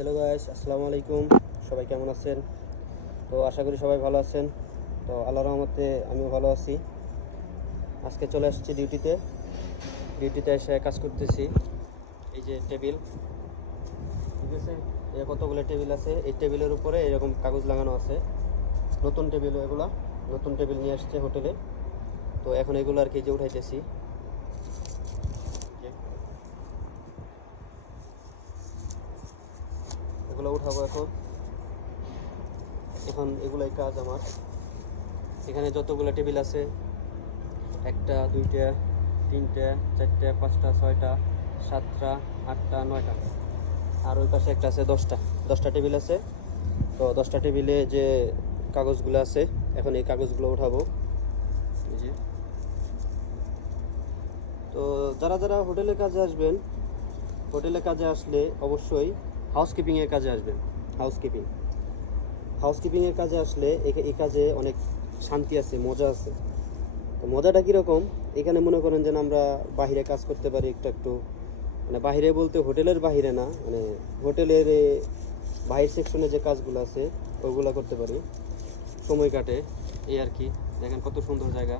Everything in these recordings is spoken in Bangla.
হ্যালো গাইস, আসসালামু আলাইকুম। সবাই কেমন আছেন? তো আশা করি সবাই ভালো আছেন। তো আল্লাহর রহমতে আমিও ভালো আছি। আজকে চলে আসছি ডিউটিতে এসে কাজ করতেছি। এই যে টেবিল, ঠিক আছে, এই কতগুলো টেবিল আছে। এই টেবিলের উপরে এরকম কাগজ লাগানো আছে। নতুন টেবিল, এগুলা নতুন টেবিল নিয়ে আসছে হোটেলে। তো এখন এগুলো আর কি যে উঠাইতেছি। এগুলো উঠাবো এখন এগুলাই কাজ আমার। এখানে যতগুলো টেবিল আছে, 1টা 2টা 3টা 4টা 5টা 6টা 7টা 8টা 9টা, আর ওই পাশে একটা আছে 10টা টেবিল আছে। তো 10টা টেবিলে যে কাগজগুলো আছে, এখন এই কাগজগুলো উঠাবো। এই যে, তো যারা যারা হোটেলে কাজে আসলে অবশ্যই হাউসকিপিংয়ের কাজে আসবেন। হাউসকিপিংয়ের কাজে আসলে এই কাজে অনেক শান্তি আছে, মজা আছে। তো মজাটা কীরকম, এখানে মনে করেন যে আমরা বাহিরে কাজ করতে পারি একটু, মানে বাহিরে বলতে হোটেলের বাহিরে না, মানে হোটেলের বাহির সেকশনে যে কাজগুলো আছে ওগুলো করতে পারি, সময় কাটে এই আর কি। দেখেন কত সুন্দর জায়গা।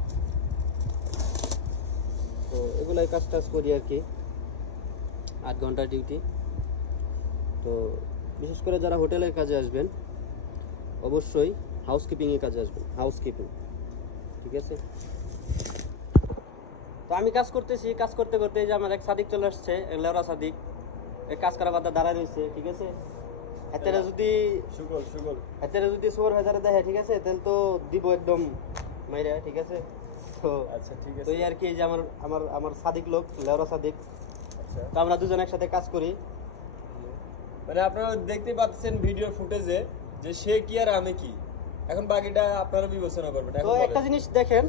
তো এগুলাই কাজ করি আর কি, 8 ঘন্টার ডিউটি। তো বিশেষ করে যারা হোটেলের কাজে আসবেন অবশ্যই হাউসকিপিংয়ের কাজে আসবেন, ঠিক আছে। তো আমি কাজ করতে করতে এই যে আমার এক সাদিক চলে আসছে, লেওরা সাদিক, এই কাজ করা বাদা দাঁড়ায় রয়েছে, ঠিক আছে। হাতেরা যদি সোর হাজারে দেখে, ঠিক আছে, তাহলে তো দিব একদম মাইরা, ঠিক আছে। তো আচ্ছা, ঠিক আছে। তো এই আর কি, এই যে আমার সাদিক লোক, লেওরা সাদিক। আচ্ছা, তো আমরা দুজন একসাথে কাজ করি। মানে আপনারা দেখতে পাচ্ছেন ভিডিও ফুটেজে যে সে কি আর আমি কি। এখন বাকিটা আপনারা বিবেচনা করবেন। তো একটা জিনিস দেখেন,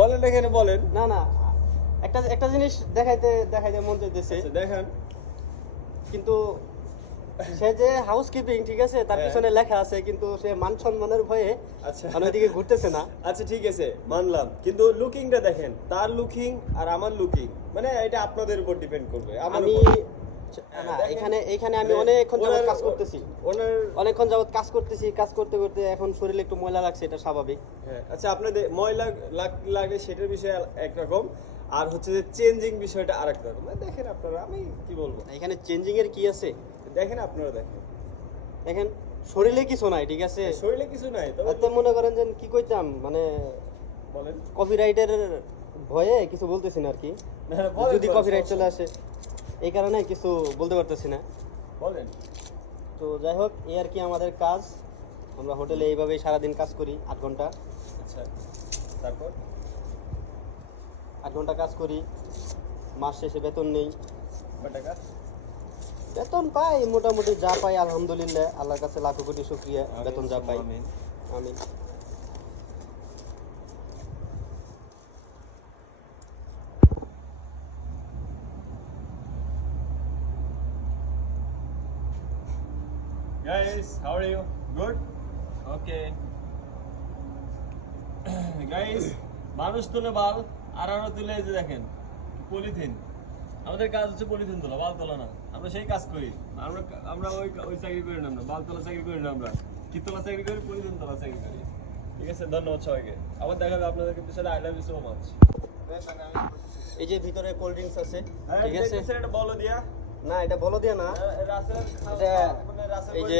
বলেন, এখানে বলেন। না একটা জিনিস দেখাইতে মন চাইতেছে। আচ্ছা, দেখান। কিন্তু সে যে হাউসকিপিং, ঠিক আছে, তার পিছনে লেখা আছে, কিন্তু সে মান সম্মানের ভয়ে আচ্ছা, ওইদিকে ঘুরতেছে না। আচ্ছা, ঠিক আছে, মানলাম, কিন্তু লুকিংটা দেখেন, তার লুকিং আর আমার লুকিং, মানে এটা আপনাদের উপর ডিপেন্ড করবে। আমি না, এখানে আমি অনেকক্ষণ যাবত কাজ করতেছি, কাজ করতে করতে এখন শরীরে একটু ময়লা লাগছে, এটা স্বাভাবিক। হ্যাঁ, আচ্ছা, আপনাদের ময়লা লাগে সেটার বিষয় একরকম, আর হচ্ছে যে চেঞ্জিং বিষয়টা আরেক রকম। দেখেন আপনারা, আমি কি বলবো, এখানে চেঞ্জিং এর কি আছে দেখেন আপনারা, দেখেন শরীরে কিছু নাই, ঠিক আছে, শরীরে কিছু নাই। তবে মনে করেন যে কি কইতাম, মানে বলেন, কপিরাইটের ভয়ে কিছু বলতেছি না আর কি। যদি কপিরাইট চলে আসে এই কারণে কিছু বলতে পারতেছি না। বলেন। তো যাই হোক, এই আর কি আমাদের কাজ। আমরা হোটেলে এইভাবেই সারাদিন কাজ করি 8 ঘন্টা। আচ্ছা, তারপর 8 ঘন্টা কাজ করি, মাস শেষে বেতন নেই। টাকা বেতন পাই মোটামুটি, যা পাই আলহামদুলিল্লাহ, আল্লাহর কাছে লাখো কোটি শুকরিয়া। বেতন যা পাই, আমি Guys, how are you? Good? Okay. Guys, মানুষ তুলে বাল, আর আমরা তুলে এই যে দেখেন পলিথিন। আমাদের কাজ হচ্ছে পলিথিন তোলা, বাল তোলা না। আমরা সেই কাজ করি। আমরা ওই চাকরি করি না, আমরা বাল তোলা চাকরি করি না, আমরা কি তোলা চাকরি করি, পলিথিন তোলা চাকরি করি। ঠিক আছে, ধন্যবাদ সবাইকে। আবার দেখা হবে আপনাদের কিন্তু সাথে। I love you so much. এই যে ভিতরে কোল্ড ড্রিঙ্কস আছে, ঠিক আছে। এটা বলো দিয়া না, এটা বলো দিয়া না, এই যে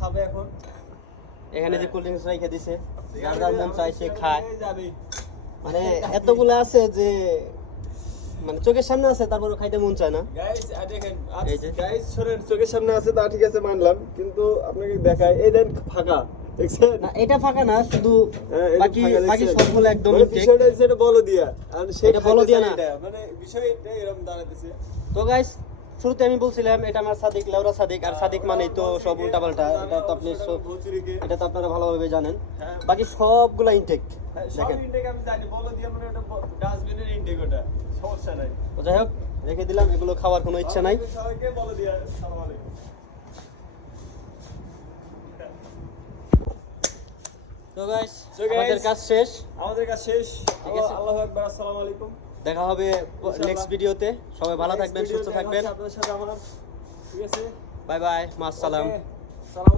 খাবে এখন। এখানে যে কোল্ড ড্রিঙ্কস রেখে দিছে, যার মন চাই সে খায়। মানে এতগুলো আছে যে মানে চোখের সামনে আছে, তারপরে খাইতে মন চায় না। গাইস দেখেন, এই যে গাইস শুনেন, চোখের সামনে আছে তা ঠিক আছে, মানলাম, কিন্তু আপনাকে দেখায়, এই দেন ফাঁকা, দেখছেন না, এটা ফাঁকা না, শুধু বাকি দেখছেন? সবগুলো একদম মানে ঠিক। বিষয়টা সেটা বলো দিয়া, আর এটা বলো দিয়া না, মানে বিষয়টা এরকম দাঁড়াতেছে। তো গাইস, শুরুতে আমি বলছিলাম এটা আমার সাদিক, লেওরা সাদিক। আর সাদিক মানেই তো সব উল্টাপাল্টা, এটা তো আপনি এটা তো আপনারা ভালোভাবে জানেন। বাকি সবগুলা ইনটেক দেখেন। ইনটেক আমি জানি, বলো দিয়া মানে ওটা ডাস্টবিনের ইনটেক, ওটা সমস্যা নাই। তো যাই হোক, রেখে দিলাম, এগুলো খাওয়ার কোনো ইচ্ছা নাই। সবাইকে বলো দিয়া আসসালামু আলাইকুম। তো গাইস, আমাদের কাজ শেষ। ঠিক আছে, আল্লাহু আকবার, আসসালামু আলাইকুম। দেখা হবে নেক্সট ভিডিওতে। সবাই ভালো থাকবেন, সুস্থ থাকবেন। আপনাদের সাথে আমার ঠিক আছে বাই বাই, মাস সালাম। Okay, সালাম।